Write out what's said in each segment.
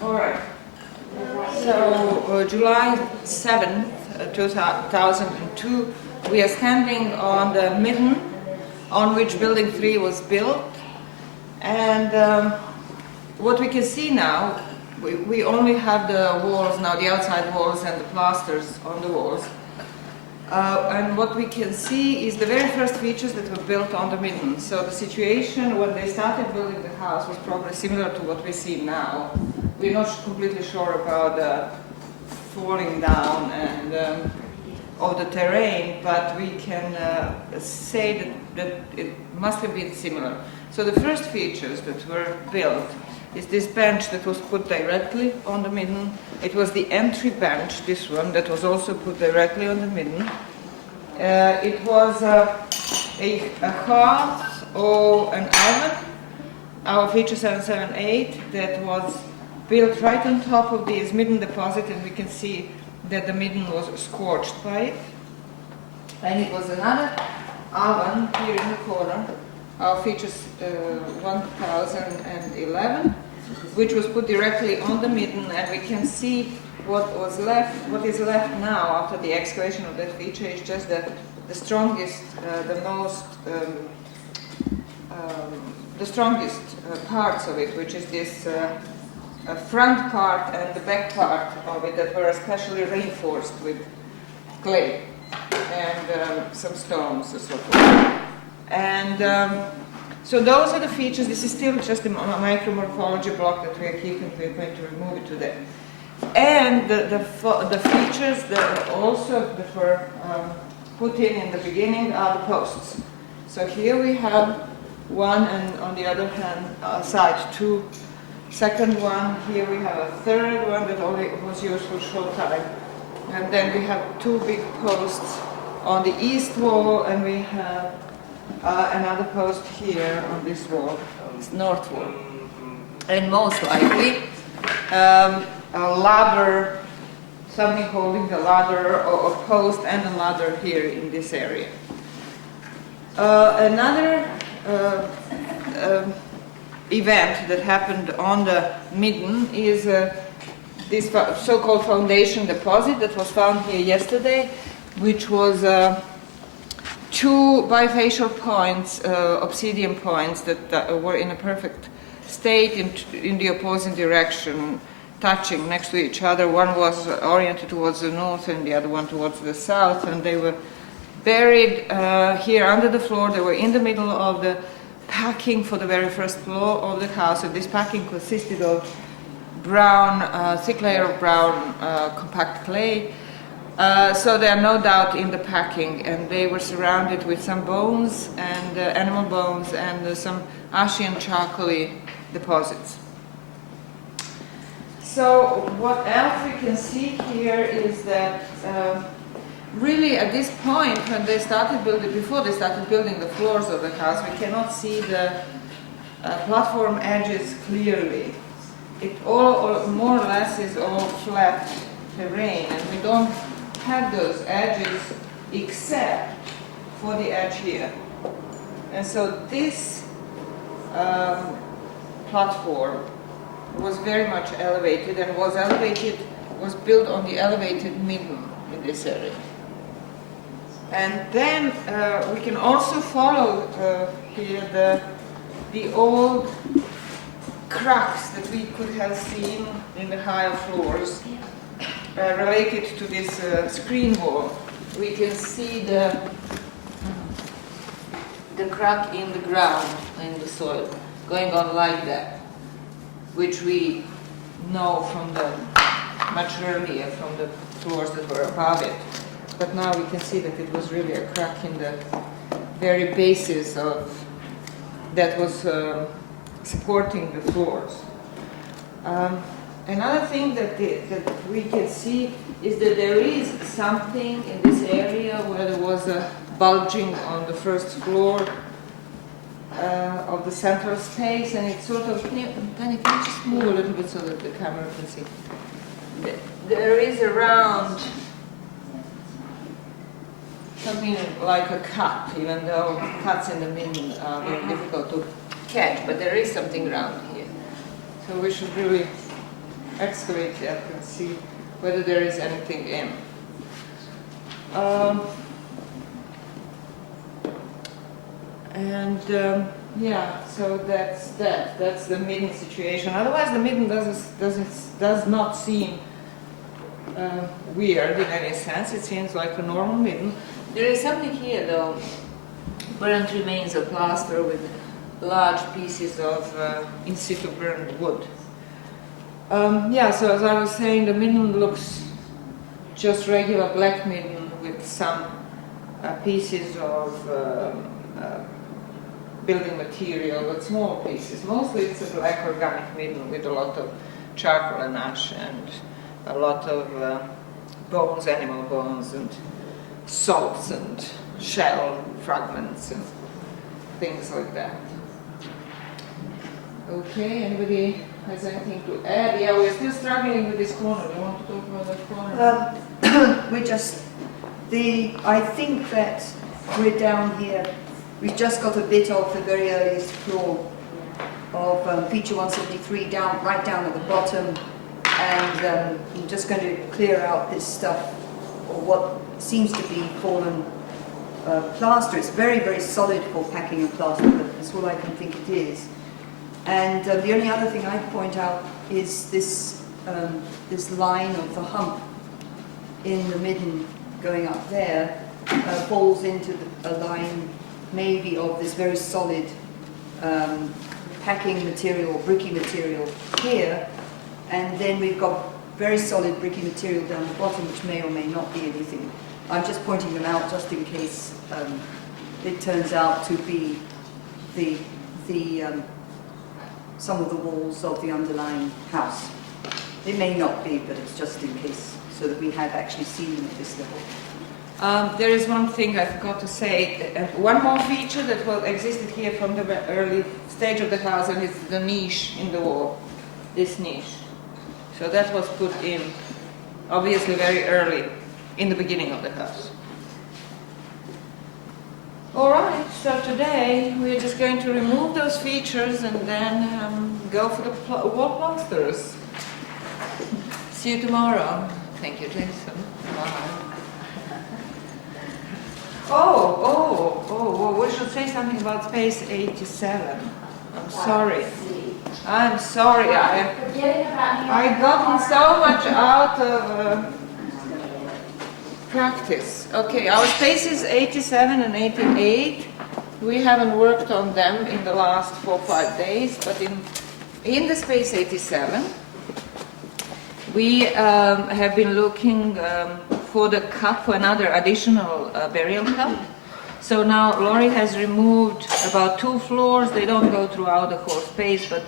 All right. So July 7th, 2002, we are standing on the midden on which Building 3 was built. And what we can see now, we only have the walls now, the outside walls and the plasters on the walls. And what we can see is the very first features that were built on the midden. So the situation when they started building the house was probably similar to what we see now. We're not completely sure about the falling down and of the terrain, but we can say that it must have been similar. So the first features that were built is this bench that was put directly on the midden. It was the entry bench, this one, that was also put directly on the midden. It was a hearth or an oven, our feature 778, that was built right on top of this midden deposit, and we can see that the midden was scorched by it. And it was another oven here in the corner, our features 1011, which was put directly on the midden, and we can see what is left now after the excavation of that feature is just the strongest, the strongest parts of it, which is this front part and the back part of it that were especially reinforced with clay and some stones or so forth. And so those are the features. This is still just a micromorphology block that we are keeping. We're going to remove it today. And the features that also that were put in the beginning are the posts. So here we have one, and on the other hand side two. Second one, here we have a third one that only was used for a short time. And then we have two big posts on the east wall, and we have another post here on this wall, this north wall. And most likely, a ladder, something holding the ladder, or a post and a ladder here in this area. Another event that happened on the midden is this so-called foundation deposit that was found here yesterday, which was two bifacial points, obsidian points that were in a perfect state in the opposing direction, touching next to each other. One was oriented towards the north and the other one towards the south, and they were buried here under the floor. They were in the middle of the packing for the very first floor of the house, and this packing consisted of brown, thick layer of brown compact clay. So they are no doubt in the packing, and they were surrounded with some bones and animal bones and some ashy and charcoaly deposits. So what else we can see here is that really at this point when they started building, before they started building the floors of the house, we cannot see the platform edges clearly. It all more or less is all flat terrain, and we don't have those edges except for the edge here. And so this platform was very much elevated, and was built on the elevated midden in this area. And then we can also follow here the old cracks that we could have seen in the higher floors related to this screen wall. We can see the crack in the ground, in the soil, going on like that, which we know from the much earlier from the floors that were above it. But now we can see that it was really a crack in the very basis of that was supporting the floors. Another thing that we can see is that there is something in this area where there was a bulging on the first floor of the central space, and it's sort of, can you just move a little bit so that the camera can see? There is around something like a cut, even though cuts in the midden are very difficult to catch, but there is something around here. So we should really excavate that and see whether there is anything in. Yeah, so that's that. That's the midden situation. Otherwise, the midden does not seem weird in any sense. It seems like a normal midden. There is something here, though. Burnt remains of plaster with large pieces of in situ burned wood. Yeah, so as I was saying, the midden looks just regular black midden with some pieces of building material, but small pieces. Mostly it's a black organic midden with a lot of charcoal and ash and a lot of bones, animal bones, and salts and shell fragments and things like that. Okay, anybody has anything to add? Yeah, we're still struggling with this corner. Do you want to talk about that corner? We're just, I think that we're down here, we've just got a bit of the very earliest floor of feature 173 down, right down at the bottom, and I'm just going to clear out this stuff, or what seems to be fallen plaster. It's very, very solid for packing a plaster, but that's all I can think it is. And the only other thing I'd point out is this, this line of the hump in the midden going up there falls into a line maybe of this very solid packing material, bricky material here, and then we've got very solid bricky material down the bottom which may or may not be anything. I'm just pointing them out just in case it turns out to be some of the walls of the underlying house. It may not be, but it's just in case, so that we have actually seen them at this level. There is one thing I forgot to say. One more feature that existed here from the early stage of the house, and it's the niche in the wall, this niche. So that was put in, obviously very early, in the beginning of the house. All right, so today we're just going to remove those features and then go for the wall plasters. See you tomorrow. Thank you, Jason. Bye. Oh, we should say something about space 87. I'm sorry. I'm sorry. I gotten so much out of practice. Okay, our spaces 87 and 88. We haven't worked on them in the last 4 or 5 days, but in the space 87, we have been looking for the cup, for another additional burial cup. So now Laurie has removed about 2 floors. They don't go throughout the whole space, but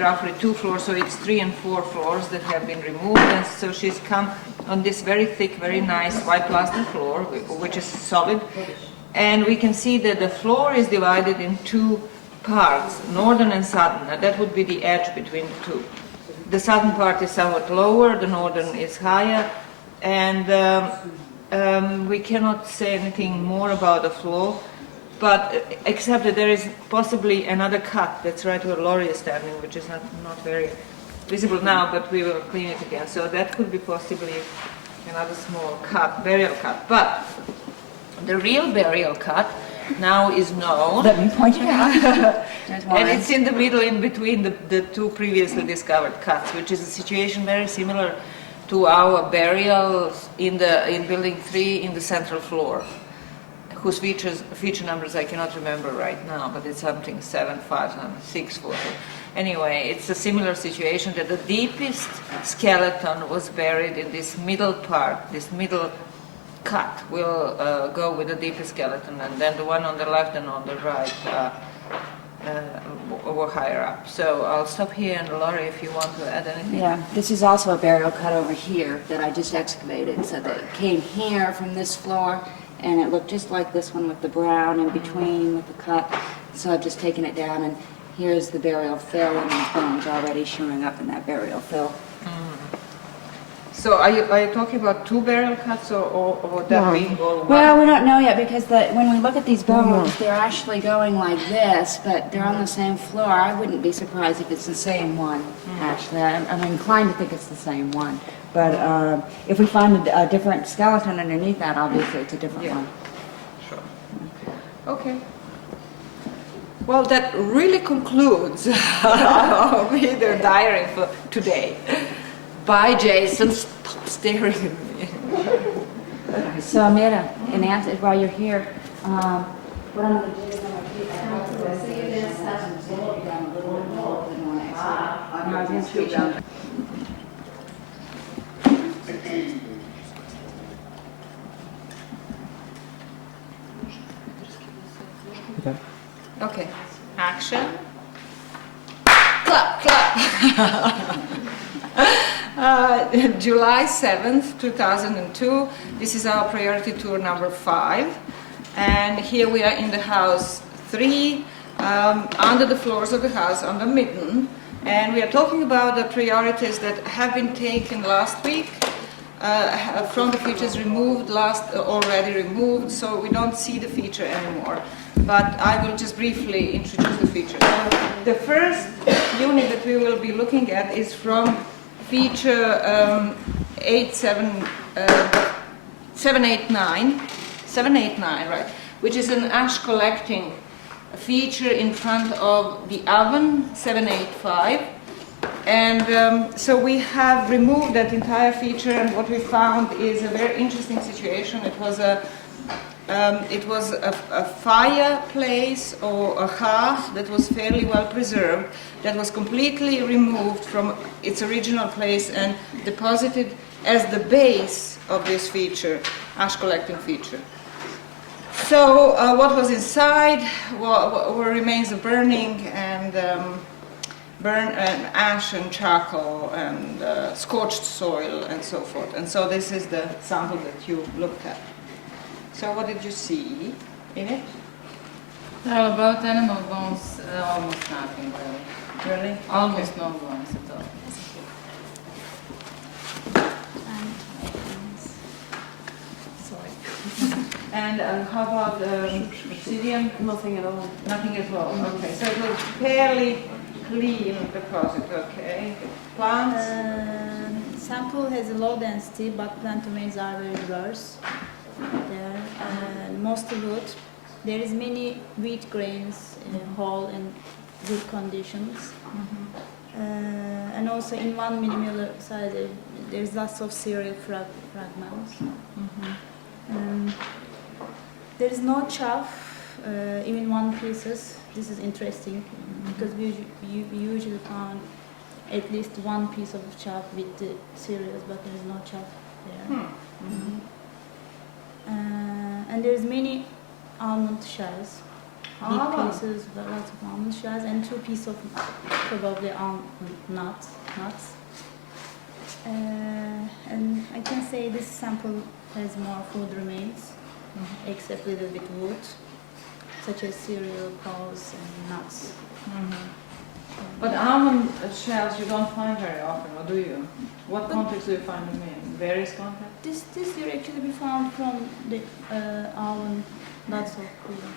roughly 2 floors, so it's 3 and 4 floors that have been removed. And so she's come on this very thick, very nice white plaster floor, which is solid. And we can see that the floor is divided in 2 parts, northern and southern. And that would be the edge between the 2. The southern part is somewhat lower, the northern is higher. And we cannot say anything more about the floor, but except that there is possibly another cut that's right where Laurie is standing, which is not very visible now, but we will clean it again. So that could be possibly another small cut, burial cut. But the real burial cut now is known. Let me point it out. And it's in the middle, in between the 2 previously discovered cuts, which is a situation very similar to our burials in building 3 in the central floor, whose feature numbers I cannot remember right now, but it's something 7, 5, 6, 4. Anyway, it's a similar situation that the deepest skeleton was buried in this middle part, this middle cut will go with the deepest skeleton, and then the one on the left and on the right were higher up. So I'll stop here, and Laurie, if you want to add anything. Yeah, this is also a burial cut over here that I just excavated. So that it came here from this floor, and it looked just like this one with the brown in between with the cut. So I've just taken it down, and here's the burial fill, and the bones already showing up in that burial fill. So are you talking about 2 barrel cuts or that being all one? Well, we don't know yet because when we look at these bones, they're actually going like this, but they're on the same floor. I wouldn't be surprised if it's the same one, actually. I'm inclined to think it's the same one. But if we find a different skeleton underneath that, obviously it's a different one. Sure. Okay. Well, that really concludes our video diary for today. Bye, Jason. Stop staring at me. So, Amira, in answer, while you're here, what I'm going to do is I'm going to see this hasn't slowed down a little bit more than when I was going to reach out. Okay. Action. Clap, clap. July 7th, 2002. This is our priority tour number 5. And here we are in the house 3, under the floors of the house, on the midden. And we are talking about the priorities that have been taken last week. From the features removed, already removed, so we don't see the feature anymore. But I will just briefly introduce the feature. The first unit that we will be looking at is from feature 789, right? Which is an ash collecting feature in front of the oven, 785. And so we have removed that entire feature, and what we found is a very interesting situation. It was a fireplace or a hearth that was fairly well preserved, that was completely removed from its original place and deposited as the base of this feature, ash collecting feature. So what was inside were remains of burning and ash and charcoal and scorched soil and so forth. And so this is the sample that you looked at. So what did you see in it? Well, about animal bones, almost nothing really. Really? Almost no bones at all. And how about obsidian? Nothing at all. Nothing at all. Okay, so it was fairly clean deposit. Okay. Plants? Sample has a low density, but plant remains are very diverse. There, most wood. There is many wheat grains whole in good conditions, and also in 1 millimeter size there is lots of cereal fragments. There is no chaff, even 1 pieces. This is interesting because we usually found at least 1 piece of chaff with the cereals, but there is no chaff there. And there's many almond shells, big pieces, lots of almond shells, and 2 pieces of probably almond nuts. And I can say this sample has more food remains, except a little bit wood, such as cereal, pulse, and nuts. But almond shells you don't find very often, or do you? What context do you find them in? Various contexts? This will actually be found from the almond nuts of Quinlan.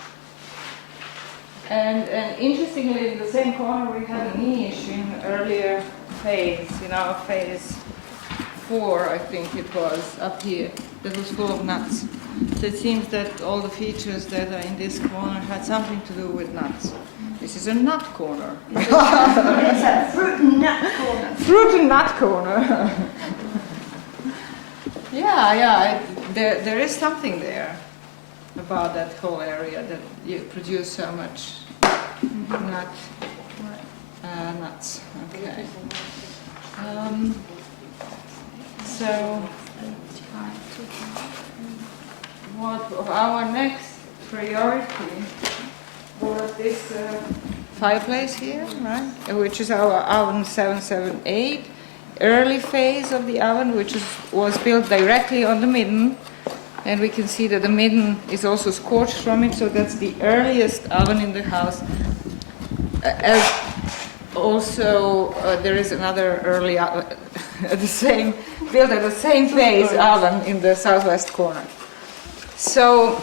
And interestingly, in the same corner we had a niche in earlier phase, in our phase 4, I think it was, up here, that was full of nuts. So it seems that all the features that are in this corner had something to do with nuts. This is a nut corner. It's a fruit and nut corner. Fruit and nut corner. Yeah, there is something there about that whole area that you produce so much nuts. Okay. So, what of our next priority was this fireplace here, right? Which is our oven 778, early phase of the oven, which was built directly on the midden, and we can see that the midden is also scorched from it, so that's the earliest oven in the house. As also there is another early at the same built at the same phase oven in the southwest corner. So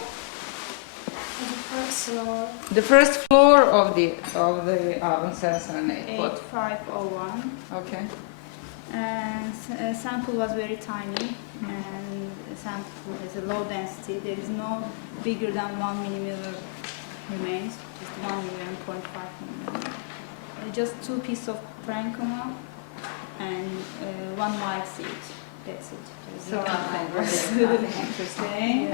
the first floor of the oven 778. What? 8501. Okay. And sample was very tiny, and sample has a low density. There is no bigger than 1 millimeter remains, just 1 millimeter, 0.5 millimeter. Just 2 pieces of parenchyma and 1 white seed. That's it. So nothing interesting.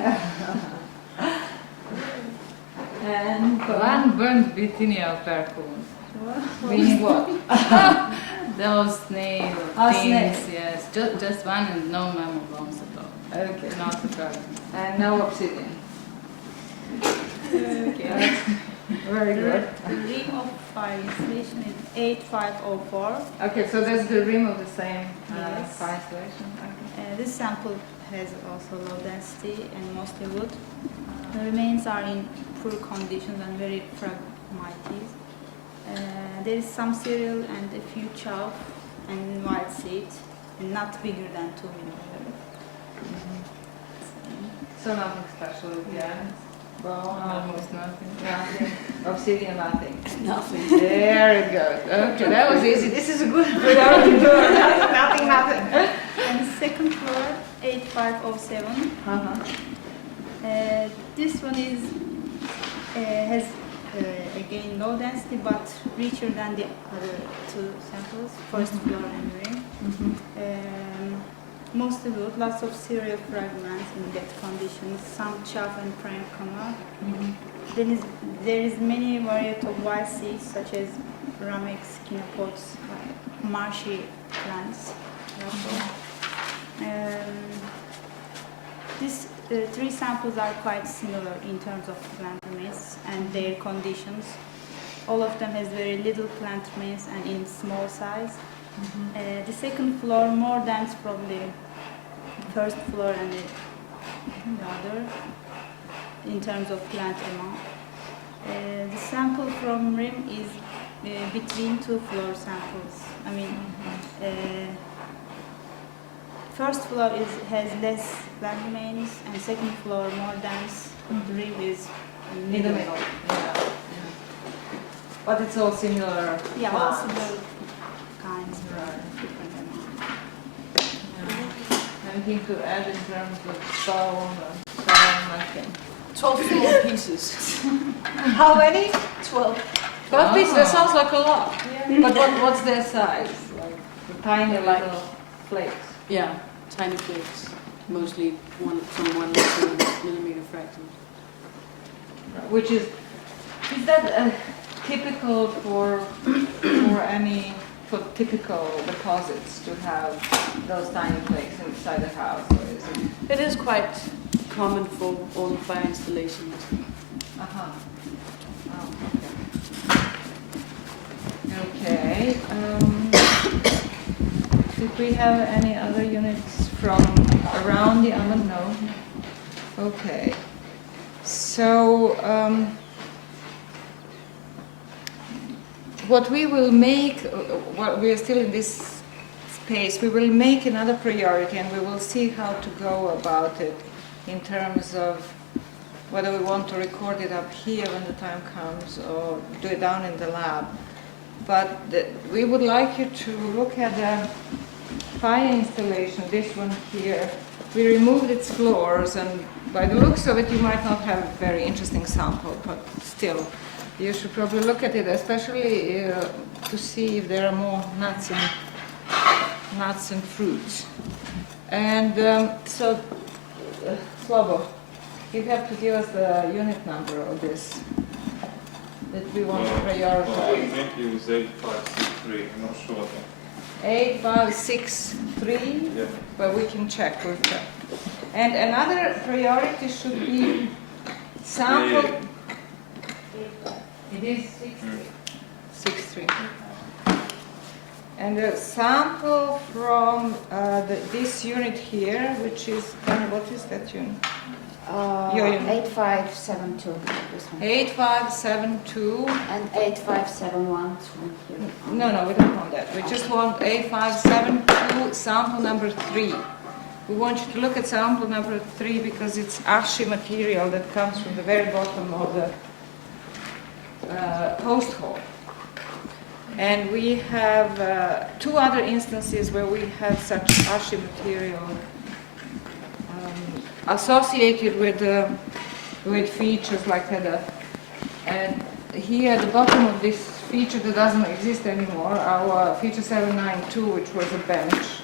And One burnt bithynial percone. meaning what? Those snail Snails. things, yes. Just one and no mammal bones at all. Okay. Not surprising. And no obsidian. Okay. Very good. The rim of fire installation is 8504. Okay, so that's the rim of the same Yes. fire installation. Okay. This sample has also low density and mostly wood. The remains are in poor conditions and very fragmented. There is some cereal and a few chaff and white seed, and not bigger than 2 millimeter. So nothing special again. Bone, Almost nothing. nothing. Obsidian, nothing. Nothing. Very good. Okay, that was easy. This is a good priority. Nothing, nothing. And second floor, 8507. This one is has again low density but richer than the other 2 samples, first floor and rim. Mostly wood, lots of cereal fragments in dead conditions, some chaff and parenchyma. There is many variety of wild seeds such as ramex, quinopods, marshy plants. These 3 samples are quite similar in terms of plant remains and their conditions. All of them has very little plant remains and in small size. The second floor more dense, probably first floor and the other in terms of plant amount. The sample from rim is between 2 floor samples. I mean, first floor has less plant remains and second floor more dense. The rim is In the middle. Yeah. But it's all similar. Yeah, plants. similar kinds. Right. Different amount. Anything to add in terms of bone or stone? Nothing. 12 floor pieces. How many? 12. 12 pieces. That sounds like a lot. But what's their size? Like the tiny little flakes. Yeah, tiny flakes, mostly from 1 to 2 millimeter fractions. Which is that typical for typical deposits to have those tiny flakes inside the house, or is it? It is quite common for all the fire installations. Oh, okay. Did we have any other units from around the oven? No. Okay. So what we will make, while we are still in this space, we will make another priority and we will see how to go about it in terms of whether we want to record it up here when the time comes or do it down in the lab. But we would like you to look at the fire installation, this one here. We removed its floors, and by the looks of it you might not have a very interesting sample, but still you should probably look at it, especially to see if there are more nuts and fruits. And Slobo, you have to give us the unit number of this that we want to I prioritize. think it was 8563, I'm not sure. 8563, Yeah. but we can check. We'll check. And another priority should be sample. It is 63. And a sample from this unit here, which is, what is that unit? Your unit. 8572, this one. 8572. And 8571 is from here. No, we don't want that. We just want 8572, sample number 3. We want you to look at sample number 3 because it's ashy material that comes from the very bottom of the post hole. And we have 2 other instances where we have such ashy material associated with features like that. And here at the bottom of this feature that doesn't exist anymore, our feature 792, which was a bench,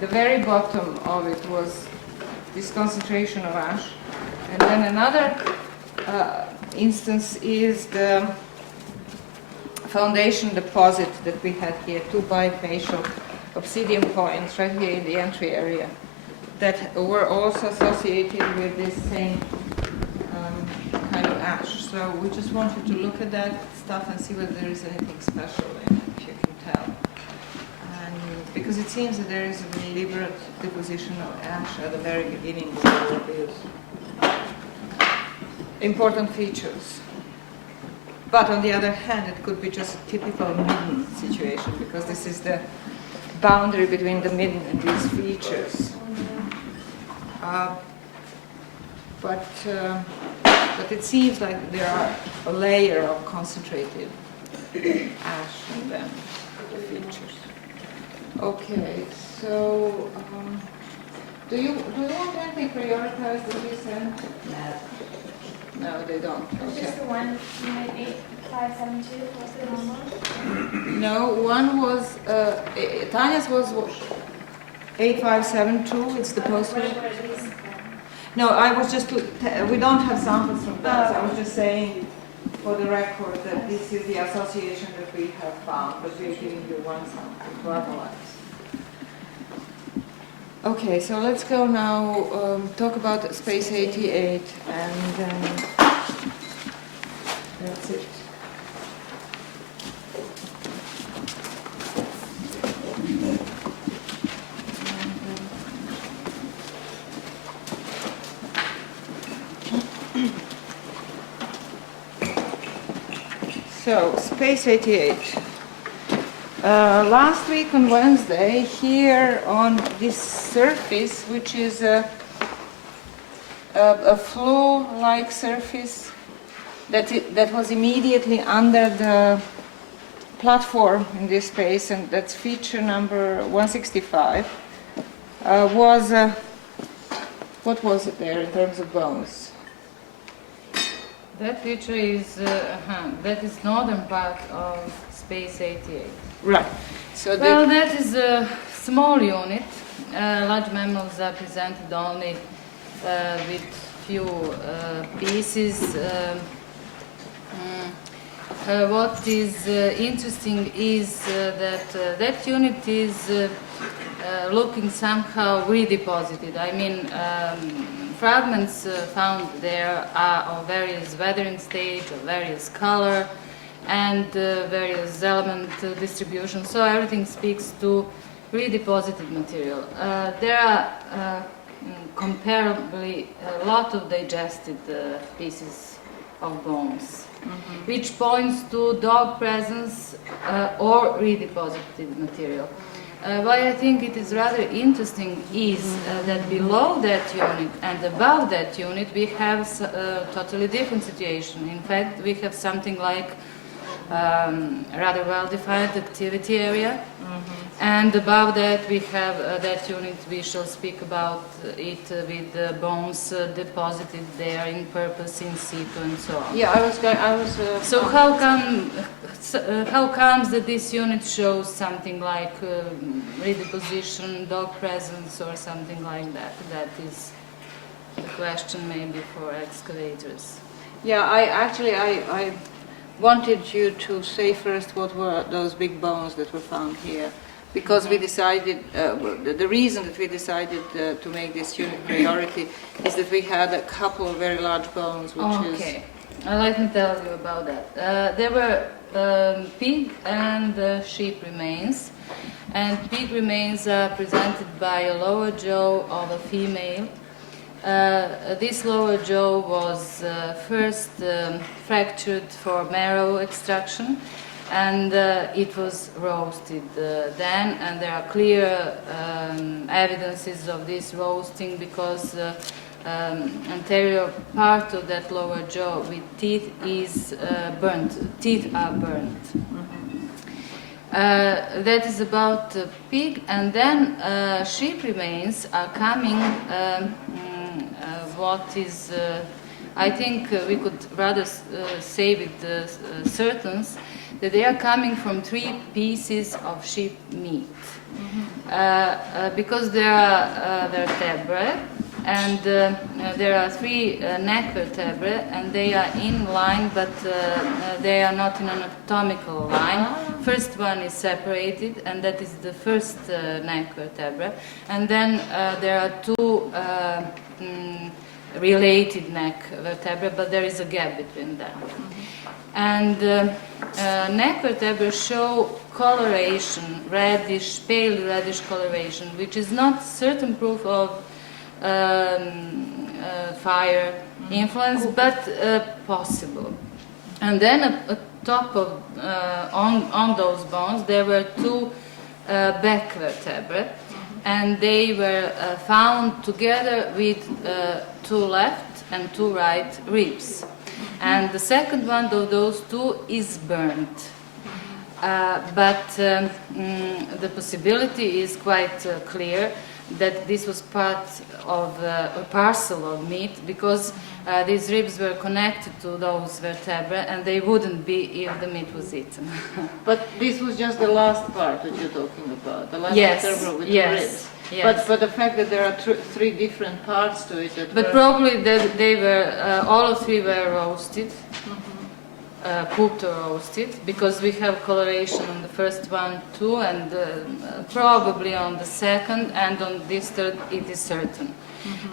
the very bottom of it was this concentration of ash. And then another instance is the foundation deposit that we had here, 2 bifacial obsidian coins right here in the entry area that were also associated with this same kind of ash. So we just want you to look at that stuff and see whether there is anything special in it, if you can tell. And because it seems that there is a deliberate deposition of ash at the very beginning of all of these important features. But on the other hand, it could be just a typical midden situation because this is the boundary between the midden and these features. But it seems like there are a layer of concentrated ash in them, the features. Okay, so do you want anything prioritized that we sent? No, they don't. It's just the one, unit 8572, what's the number? No, one was, Tanya's was 8572, it's the postcode. What are these? No, I was just, we don't have samples from that, so I was just saying for the record that this is the association that we have found, but we're giving you one sample to analyze. Okay, so let's go now talk about space 88, and that's it. So, space 88. Last week on Wednesday, here on this surface, which is a flow-like surface that was immediately under the platform in this space, and that's feature number 165, what was it there in terms of bones? That feature is, that is northern part of space 88. Right. So Well, that is a small unit. Large mammals are presented only with few pieces. What is interesting is that that unit is looking somehow redeposited. I mean, fragments found there are of various weathering stage, of various color, and various element distribution. So everything speaks to redeposited material. There are comparably a lot of digested pieces of bones, which points to dog presence or redeposited material. Why I think it is rather interesting is that below that unit and above that unit we have a totally different situation. In fact, we have something like rather well-defined activity area, and above that we have that unit. We shall speak about it with the bones deposited there in purpose, in situ, and so on. yeah, I was. So how comes that this unit shows something like redeposition, dog presence, or something like that? That is the question maybe for excavators. Yeah, I wanted you to say first what were those big bones that were found here, because we decided, the reason that we decided to make this unit priority is that we had a couple of very large bones, which Okay, let me tell you about that. There were pig and sheep remains, and pig remains are presented by a lower jaw of a female, This lower jaw was first fractured for marrow extraction, and it was roasted then, and there are clear evidences of this roasting because anterior part of that lower jaw with teeth is burnt. Teeth are burnt. That is about pig, and then sheep remains are coming. What is, I think we could rather say with certainty that they are coming from 3 pieces of sheep meat, because there are vertebrae, and there are 3 neck vertebrae, and they are in line, but they are not in an anatomical line. First one is separated, and that is the first neck vertebra, and then there are 2 related neck vertebrae, but there is a gap between them. And neck vertebrae show coloration, reddish, pale reddish coloration, which is not certain proof of fire influence, but possible. And then at top of on those bones there were 2 back vertebrae, and they were found together with 2 left and 2 right ribs. And the second one of those 2 is burnt. But the possibility is quite clear that this was part of a parcel of meat, because these ribs were connected to those vertebrae, and they wouldn't be if the meat was eaten. But this was just the last part that you're talking about, the last Yes, vertebra with yes, the ribs. yes. But the fact that there are 3 different parts to it that But were... probably they were, all of 3 were roasted, cooked or roasted, because we have coloration on the first one too, and probably on the second, and on this third it is certain.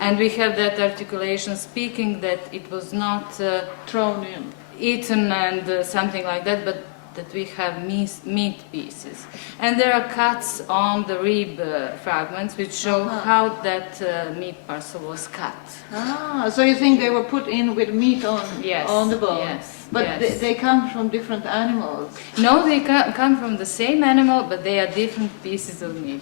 And we have that articulation speaking that it was not thrown in. eaten and something like that, but that we have meat pieces. And there are cuts on the rib fragments which show how that meat parcel was cut. So you think they were put in with meat on, Yes, on the bone? yes. But yes. they come from different animals? No, they come from the same animal, but they are different pieces of meat.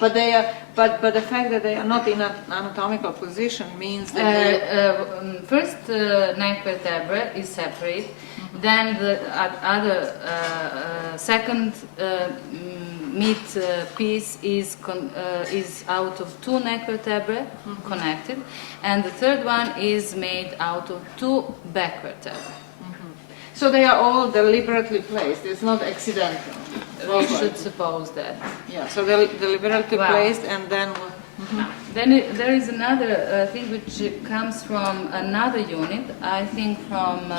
But they are, but the fact that they are not in an anatomical position means that First neck vertebra is separate, then the other second meat piece is out of 2 neck vertebrae connected, and the third one is made out of 2 back vertebrae. so they are all deliberately placed. It's not accidental. We should suppose that. Yeah. So they're deliberately Wow. placed, and then. Then there is another thing which comes from another unit, I think from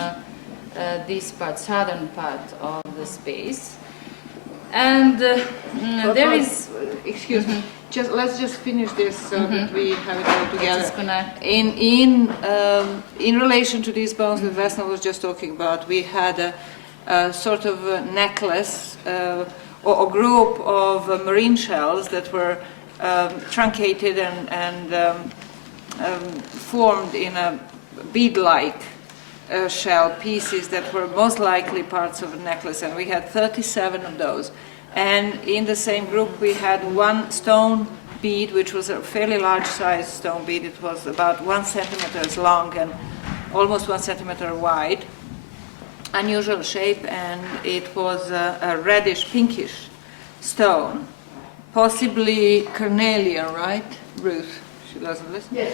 this part, southern part of the space. And there is... Excuse me. Let's just finish this so that we have it all together. Disconnect. In relation to these bones that Vesna was just talking about, we had a sort of a necklace or a group of marine shells that were truncated and formed in a bead-like shell pieces that were most likely parts of a necklace, and we had 37 of those. And in the same group we had 1 stone bead, which was a fairly large sized stone bead. It was about 1 centimeter long and almost 1 centimeter wide, unusual shape, and it was a reddish pinkish stone, possibly carnelian, right, Ruth? She doesn't listen. Yes.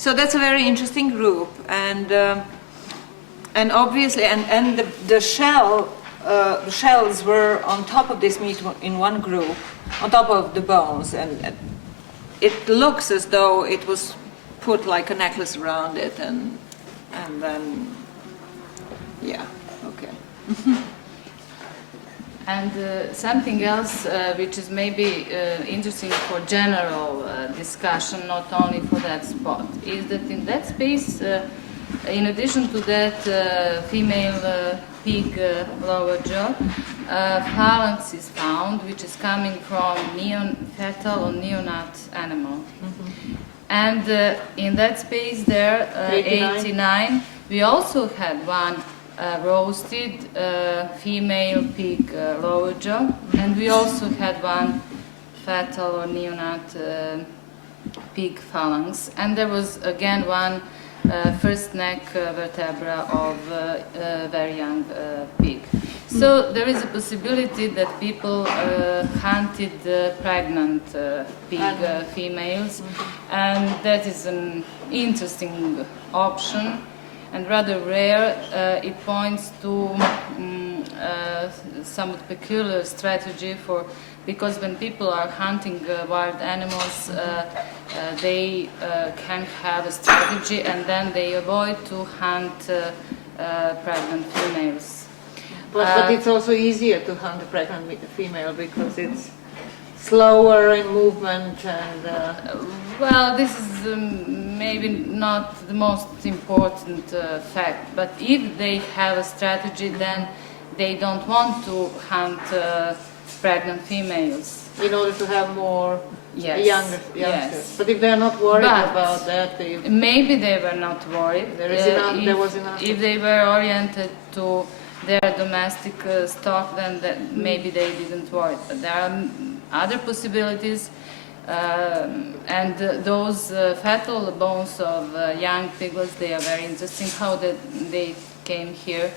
So that's a very interesting group, and obviously, and the shells were on top of this meat in one group, on top of the bones, and it looks as though it was put like a necklace around it, and then, yeah, okay. And something else which is maybe interesting for general discussion, not only for that spot, is that in that space, in addition to that female pig lower jaw, phalanx is found, which is coming from fetal or neonat animal. And in that space there, 89, we also had one roasted female pig lower jaw, and we also had one fetal or neonat pig phalanx, and there was again one first neck vertebra of very young pig. So there is a possibility that people hunted pregnant pig females, and that is an interesting option and rather rare. It points to somewhat peculiar strategy because when people are hunting wild animals, they can have a strategy and then they avoid to hunt pregnant females. But it's also easier to hunt a pregnant female because it's slower in movement and... Well, this is maybe not the most important fact, but if they have a strategy, then they don't want to hunt pregnant females. In order to have more Yes. youngsters. Yes. But if they're not worried But about that, maybe they were not worried. there was enough. If they were oriented to their domestic stock, then maybe they didn't worry. But there are other possibilities, and those fetal bones of young piglets, they are very interesting. How they came here?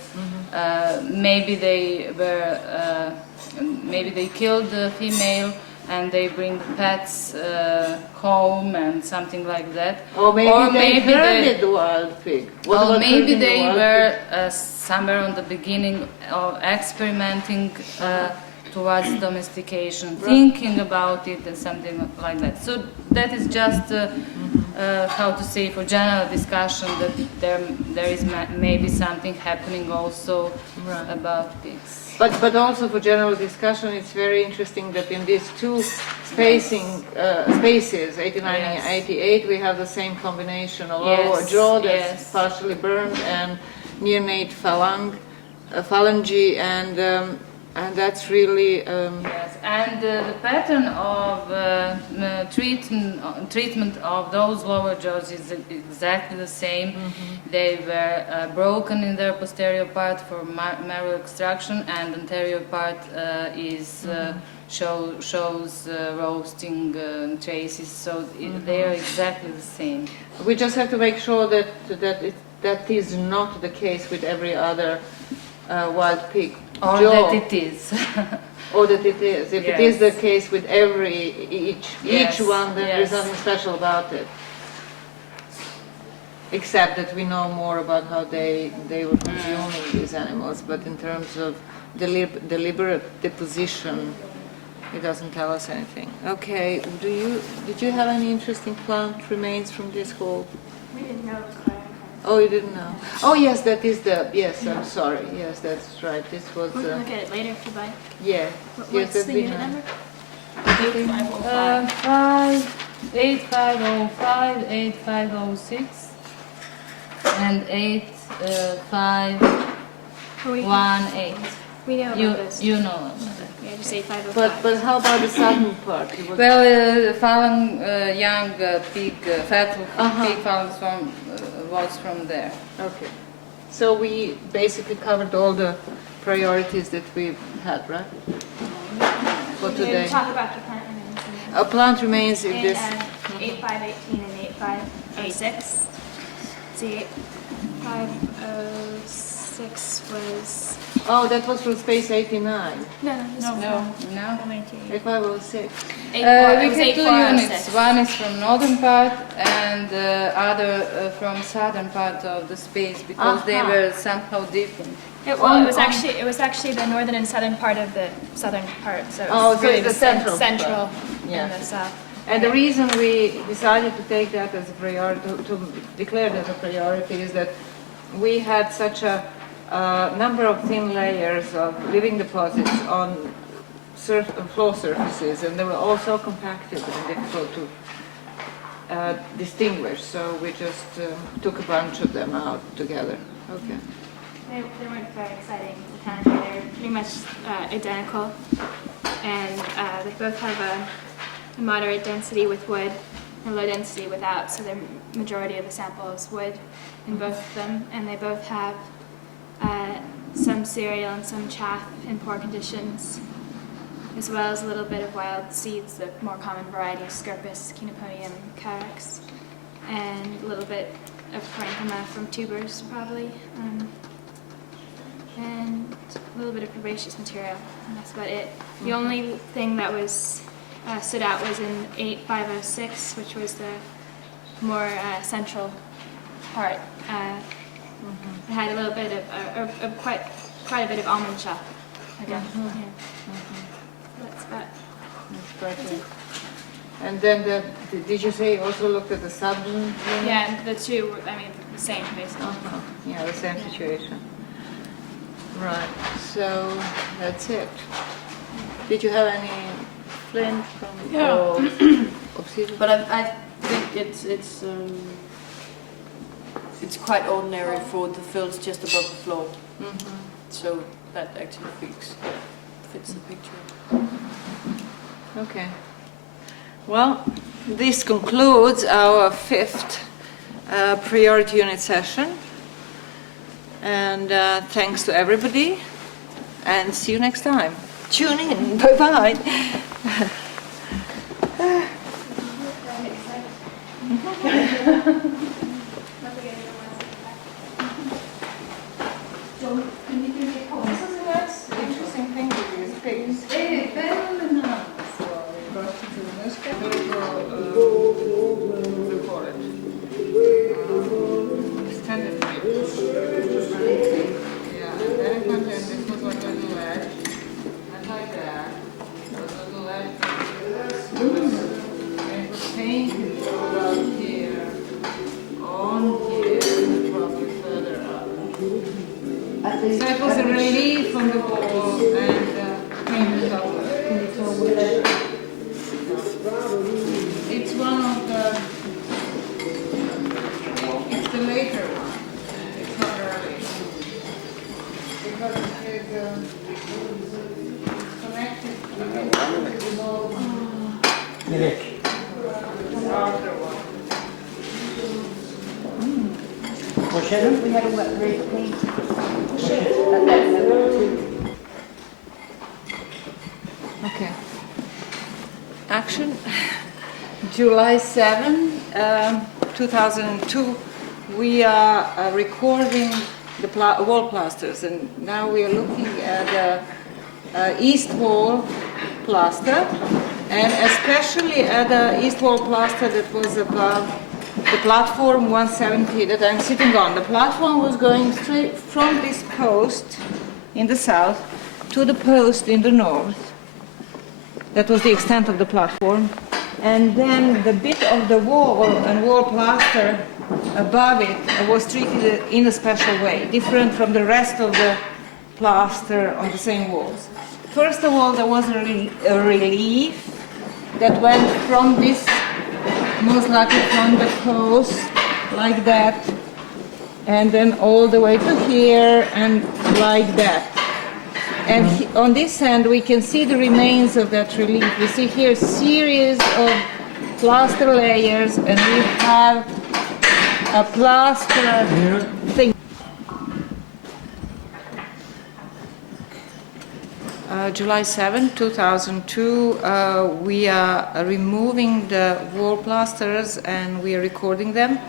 Maybe they were, maybe they killed the female and they bring the pets home and something like that. Or maybe they herded the wild pig. Or maybe they were somewhere on the beginning of experimenting towards domestication, thinking about it and something like that. So that is just, how to say, for general discussion that there is maybe something happening also about pigs. But also for general discussion, it's very interesting that in these two spaces, 89 and 88, we have the same combination of lower jaw that's partially burned and neonate phalange, and that's really... Yes, and the pattern of treatment of those lower jaws is exactly the same. They were broken in their posterior part for marrow extraction, and anterior part is shows roasting traces, so they are exactly the same. We just have to make sure that that is not the case with every other wild pig Or jaw. that it is. Or that it is. If it is the case with each one, then there's nothing special about it. Except that we know more about how they were consuming these animals, but in terms of deliberate deposition, it doesn't tell us anything. Okay, did you have any interesting plant remains from this hole? We didn't know it was quite. Oh, you didn't know? Oh, yes, that is yes, I'm sorry. Yes, that's right. This was... We can look at it later if you like. Yeah. What's that's the unit number? 8505, 8506, and 8518. We know about this. You know about that. Yeah, just 8505. But how about the southern part? Well, young pig, fetal pig phalanx was from there. Okay. So we basically covered all the priorities that we've had, right? For We today. didn't talk about the plant remains. A plant remains if And this... 8518 and 8506. See, 8506 was... Oh, that was from space 89. No, this was No. 8506. We had two units. One is from northern part and the other from southern part of the space because they were somehow different. It was actually the northern and southern part of the southern part. So it was really the central central Yeah. and the south. And the reason we decided to take that as a priority, to declare it as a priority, is that we had such a number of thin layers of living deposits on floor surfaces, and they were all so compacted and difficult to distinguish. So we just took a bunch of them out together. Okay. they weren't very exciting mechanically. They're pretty much identical, and they both have a moderate density with wood and low density without, so the majority of the sample is wood in both of them, and they both have some cereal and some chaff in poor conditions, as well as a little bit of wild seeds, the more common variety, Scirpus, Chenopodium, carex, and a little bit of parenchyma from tubers, probably, and a little bit of herbaceous material, and that's about it. The only thing that was stood out was in 8506, which was the more central part. It had a little bit of quite a bit of almond shell again. That's about. That's quite it. And then did you say you also looked at the substance? Yeah, and the two, I mean, the same basically. Yeah, the same situation. Right, so that's it. Did you have any flint from obsidian? But I think it's quite ordinary for the fills just above the floor. So that actually fits the picture. Okay. Well, this concludes our 5th priority unit session. And thanks to everybody, and see you next time. Tune in. Bye-bye. Interesting thing with these pigs. Extended ribs. Yeah, very content. This was like a little edge. And like that. There was a little edge. And it was painted about here, on here, and probably further up. So it was a relief on the wall and painted over. It's one of the. It's the later one. It's not early. Because it is connected to the larger one. We had a wet great paint. Okay. Action. July 7, 2002. We are recording the wall plasters, and now we are looking at the east wall plaster, and especially at the east wall plaster that was above the platform 170 that I'm sitting on. The platform was going straight from this post in the south to the post in the north. That was the extent of the platform. And then the bit of the wall and wall plaster above it was treated in a special way, different from the rest of the plaster on the same walls. First of all, there was a relief that went from this, most likely from the post, like that, and then all the way to here, and like that. And on this end, we can see the remains of that relief. We see here a series of plaster layers, and we have a plaster thing. July 7, 2002, we are removing the wall plasters and we are recording them.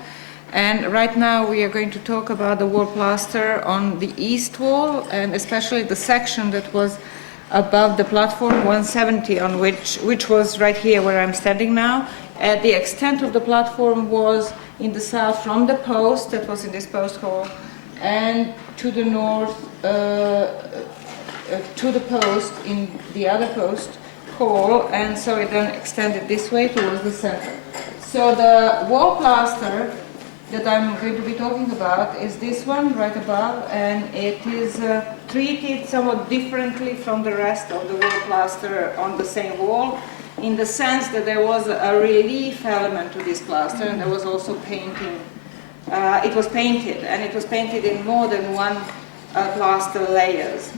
And right now we are going to talk about the wall plaster on the east wall, and especially the section that was above the platform 170, on which was right here where I'm standing now. The extent of the platform was in the south from the post that was in this post hole, and to the north to the post in the other post hole, and so it then extended this way towards the center. So the wall plaster that I'm going to be talking about is this one right above, and it is treated somewhat differently from the rest of the wall plaster on the same wall, in the sense that there was a relief element to this plaster, and there was also painting. It was painted, and it was painted in more than one plaster layers.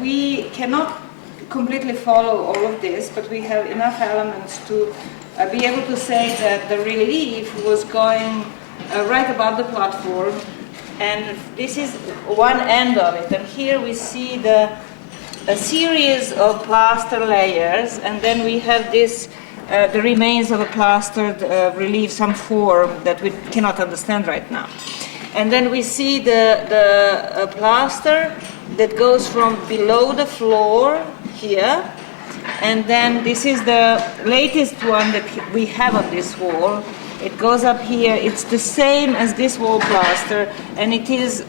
We cannot completely follow all of this, but we have enough elements to be able to say that the relief was going right above the platform, and this is one end of it. And here we see a series of plaster layers, and then we have this the remains of a plastered relief, some form that we cannot understand right now. And then we see the plaster that goes from below the floor here, and then this is the latest one that we have on this wall. It goes up here. It's the same as this wall plaster, and it is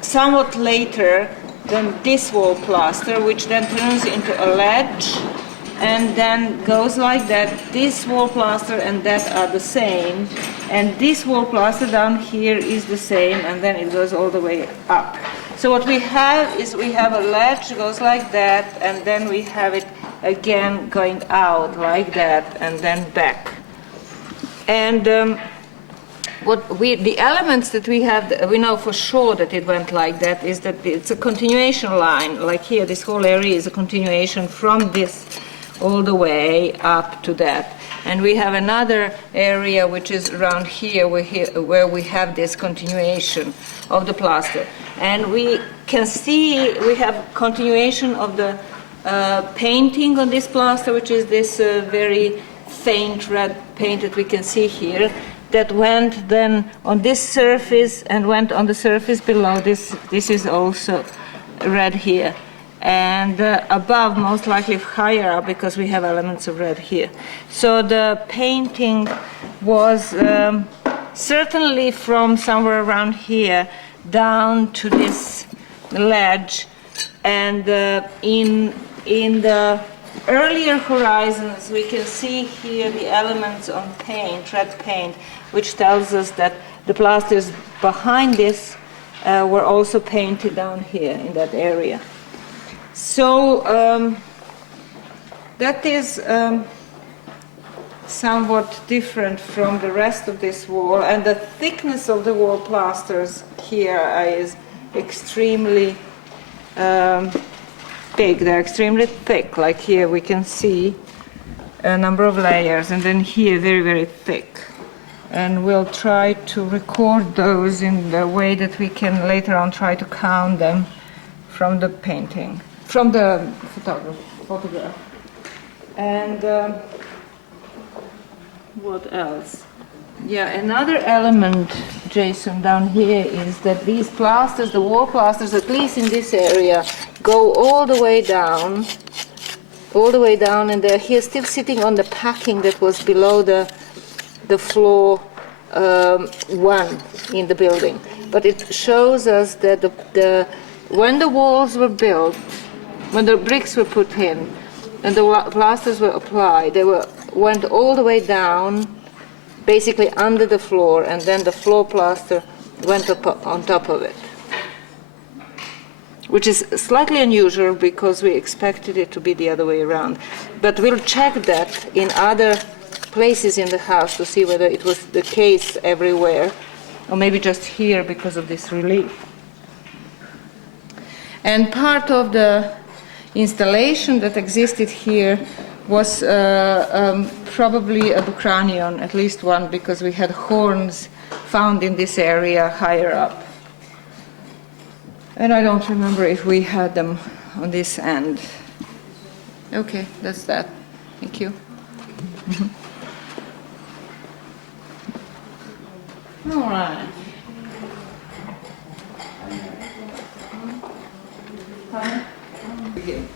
somewhat later than this wall plaster, which then turns into a ledge and then goes like that. This wall plaster and that are the same, and this wall plaster down here is the same, and then it goes all the way up. So what we have is we have a ledge goes like that, and then we have it again going out like that and then back. And the elements that we have, we know for sure that it went like that, is that it's a continuation line. Like here, this whole area is a continuation from this all the way up to that. And we have another area which is around here where we have this continuation of the plaster. And we can see we have continuation of the painting on this plaster, which is this very faint red paint that we can see here, that went then on this surface and went on the surface below. This is also red here. And above, most likely higher up, because we have elements of red here. So the painting was certainly from somewhere around here down to this ledge, and in the earlier horizons we can see here the elements on paint, red paint, which tells us that the plasters behind this were also painted down here in that area. So that is somewhat different from the rest of this wall, and the thickness of the wall plasters here is extremely big. They're extremely thick. Like here we can see a number of layers, and then here very, very thick. And we'll try to record those in the way that we can later on try to count them from the painting. From the photograph. And what else? Yeah, another element, Jason, down here is that these plasters, the wall plasters, at least in this area, go all the way down, and they're here still sitting on the packing that was below the floor one in the building. But it shows us that when the walls were built, when the bricks were put in and the plasters were applied, they went all the way down, basically under the floor, and then the floor plaster went up on top of it. Which is slightly unusual because we expected it to be the other way around. But we'll check that in other places in the house to see whether it was the case everywhere, or maybe just here because of this relief. And part of the installation that existed here was probably a bucranion, at least one, because we had horns found in this area higher up. And I don't remember if we had them on this end. Okay, that's that. Thank you. All right.